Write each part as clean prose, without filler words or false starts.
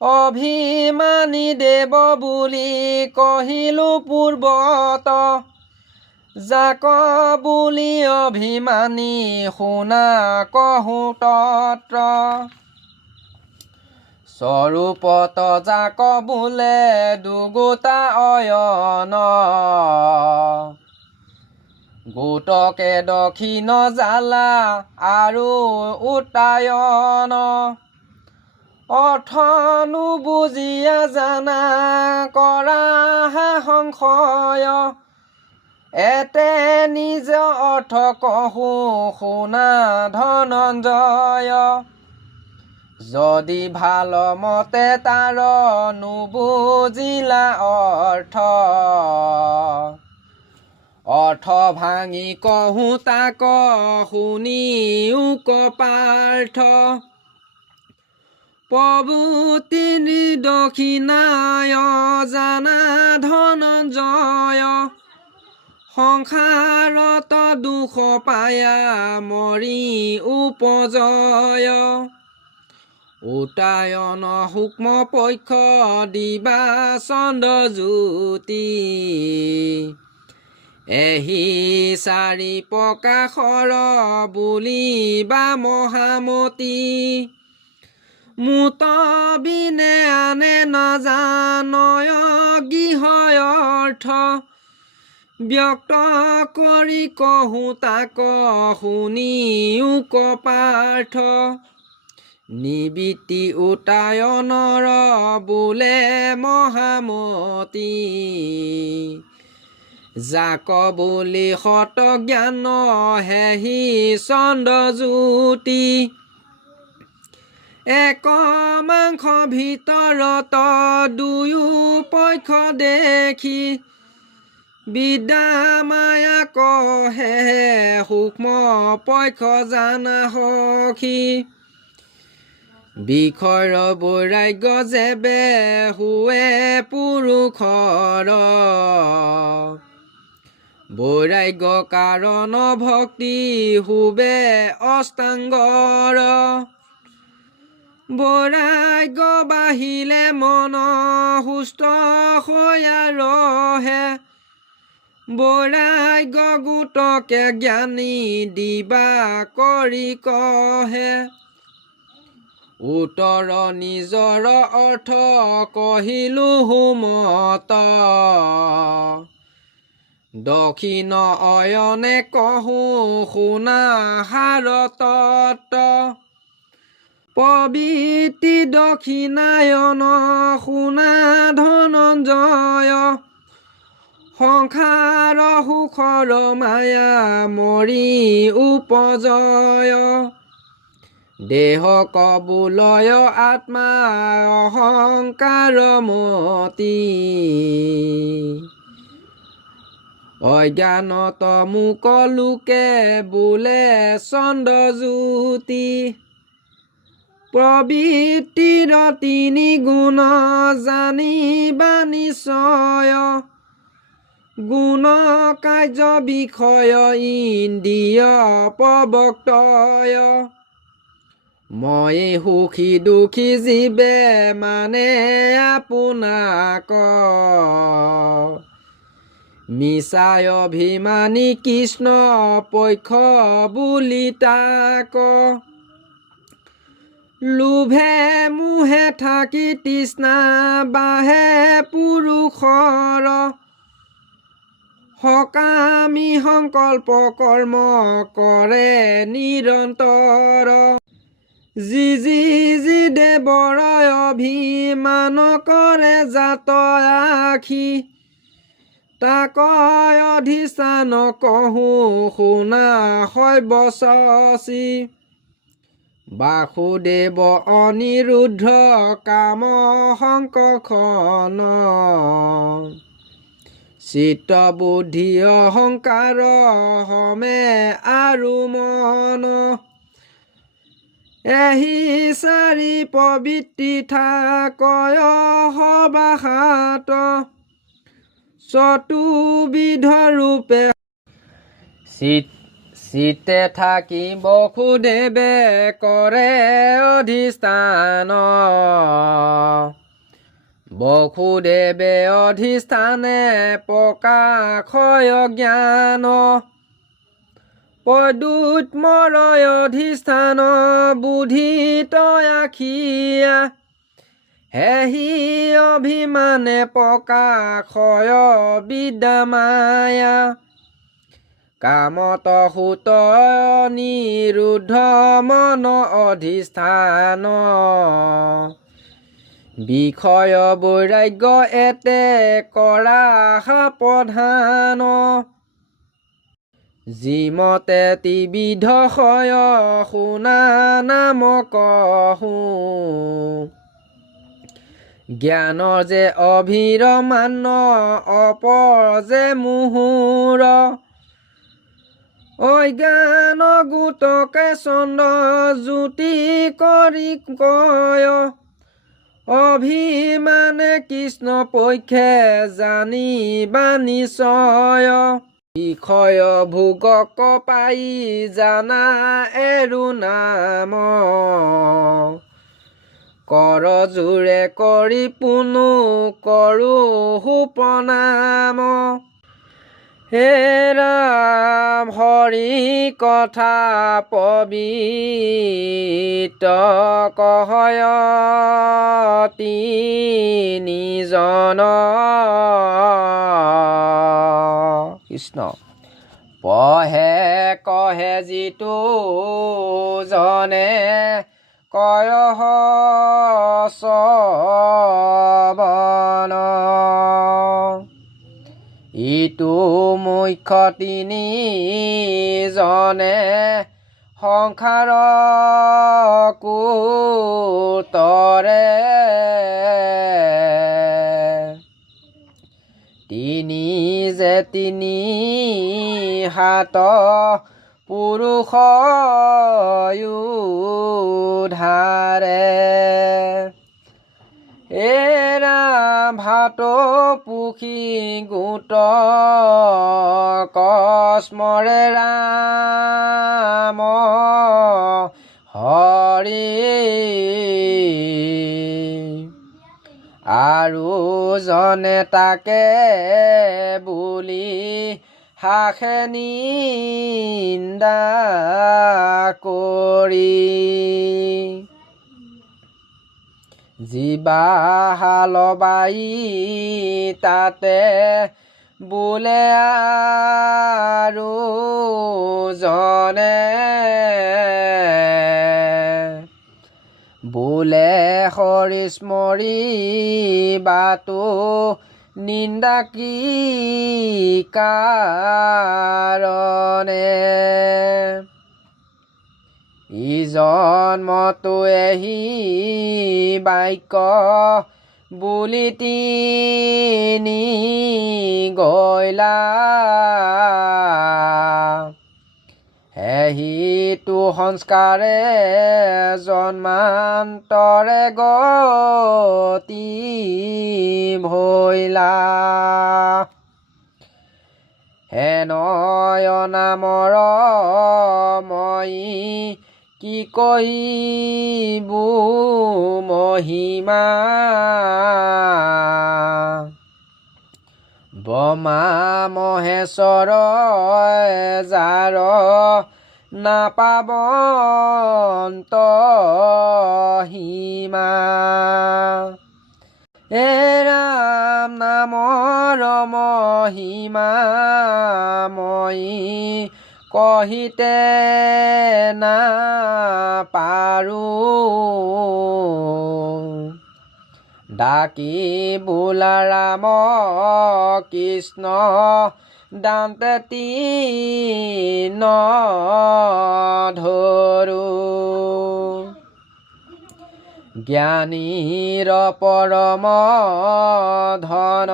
অভিমানী দেৱ বুলি কহিলো পূৰ্বত যাক বুলি অভিমানী শুনা কহো তত্ৰ স্বৰূপত যাক বোলে দুগোটা অয়ন গোটকে দক্ষিণ জ্বালা আৰু উটায়ন অৰ্থ নুবুজিয়া জানা কৰা সংশয় এতে নিজ অৰ্থ কহো শুনা ধনঞ্জয় যদি ভাল মতে তাৰ নুবুজিলা অৰ্থ ভাঙি কহো তাক শুনিও কপাৰ্থ প্ৰভূতি নিৰ্দক্ষিণায় জানা ধনঞ্জয় সংসাৰত দুখ পায়া মৰি উপজয় উটায়ন সূক্ষ্ম পক্ষ দিবা চন্দ্ৰজ্যোতি এহি চাৰি প্ৰকাশৰ বুলিবা মহামতি মুত বিনে আনে নাজানয় গৃহয় অৰ্থ ব্যক্ত কৰি কহো তাক শুনিও কপাৰ্থ নিবৃত্তি উটায়নৰ বোলে মহামতি যাক বুলি সত জ্ঞান হেহি চন্দ্ৰজ্যোতি এক মাংস ভিতৰত দুয়ো পক্ষ দেখি বিদ্যা মায়া কহে সূক্ষ্ম পক্ষ জানা সখী বিষয়ৰ বৈৰাগ্য যেবে হুৱে পুৰুষৰ বৈৰাগ্য কাৰণ ভক্তি হুবে অষ্টাংগৰ বৈৰাগ্য বাঢ়িলে মন সুস্থ হৈয়া ৰহে বৈৰাগ্য গোটকে জ্ঞানী দিবা কৰি কহে উত্তৰ নিজৰ অৰ্থ কহিলো হুমত দক্ষিণ অয়নে কহো শুনা হাৰতত প্ৰবৃত্তি দক্ষিণায়ন শুনা ধনঞ্জয় সংসাৰ সুখৰ মায়া মৰি উপজয় দেহ কবুলয় আত্মা অহংকাৰ মতি অজ্ঞানত মুক লোকে বোলে চন্দ্ৰজ্যোতি প্ৰবৃত্তিৰ তিনি গুণ জানিবা নিশ্চয় গুণ কাৰ্য বিষয় ইন্দ্ৰিয় প্ৰবক্তয় মই সুখী দুখী জীৱে মানে আপোনাক মিছাই অভিমানী কৃষ্ণ পক্ষ বুলি তাক লোভে মোহে থাকি তৃষ্ণা বাঢ়ে পুৰুষৰ সকামী সংকল্প কৰ্ম কৰে নিৰন্তৰ যি দেৱৰ অভিমান কৰে জাত আখি তাক অধিষ্ঠান কহো শুনা শৈবশী বাসুদেৱ অনিৰুদ্ধ কাম সংকৰ্ষণ চিত্ত বুদ্ধি অহংকাৰ হমে আৰু মন এহি চাৰি প্ৰবৃত্তি থাকয় সবাসাত চতুৰ্বিধ ৰূপে চিত্তে থাকি বসুদেৱে কৰে অধিষ্ঠান বসুদেৱে অধিষ্ঠানে প্ৰকাশয় জ্ঞান পদুত্মৰয় অধিষ্ঠান বুদ্ধিত আখিয়া হেহি অভিমানে প্ৰকাশয় বিদ্যামায়া কামত সুত নিৰুদ্ধ মন অধিষ্ঠান বিষয় বৈৰাগ্য এতে কৰা প্ৰধান যিমতে ত্ৰিবিধ হয় শুনা নাম কহো জ্ঞানৰ যে অভিৰমান অপৰ যে মুহুৰ অজ্ঞান গোটকে চন্দ্ৰ জ্যোতি কৰি কয় অভিমানে কৃষ্ণ পক্ষে জানিবা নিশ্চয় বিষয় ভোগক পাই জানা এৰু নাম কৰ জোৰে কৰি পুনু কৰোঁ প্ৰণাম হে ৰাম হৰি কথা পবিত্ৰ কহয় তিনিজন কৃষ্ণ পহে কহে যিটো জনে কয় শ্ৰৱণ ইটো মুখ্য তিনিজনে সংসাৰ কুতৰে তিনি যে তিনি হাত পুৰুষ উদ্ধাৰে এৰা ভাত পুখি গোট কস্মৰে ৰাম হৰি আৰু জনে তাকে বুলি হাসে নিন্দা কৰি জীৱা হালবাই তাতে বোলে আৰু জনে বোলে হৰিস্মৰি বাতো নিন্দা কি কাৰণে ইজন মতো এহি বাক্য বুলি তিনি গৈলা হেহিটো সংস্কাৰে জন্মান্তৰে গতি ভৈলা হেনয় নামৰ মই কি কহিবু মহিমা ব্ৰহ্মা মহেশ্বৰ যাৰ নাপাবন্ত সীমা হে ৰাম নামৰ মহিমা মই কহিতে না পাৰো ডাকি বোলা ৰাম কৃষ্ণ দান্তে তিন ধৰো জ্ঞানীৰ পৰম ধন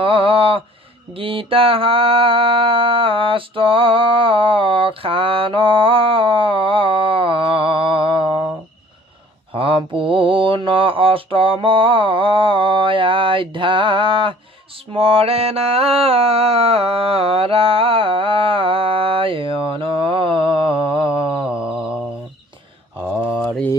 গীতা শাস্ত্ৰ খান সম্পূৰ্ণ অষ্টম অধ্যায় স্মৰে নাৰায়ণ হৰি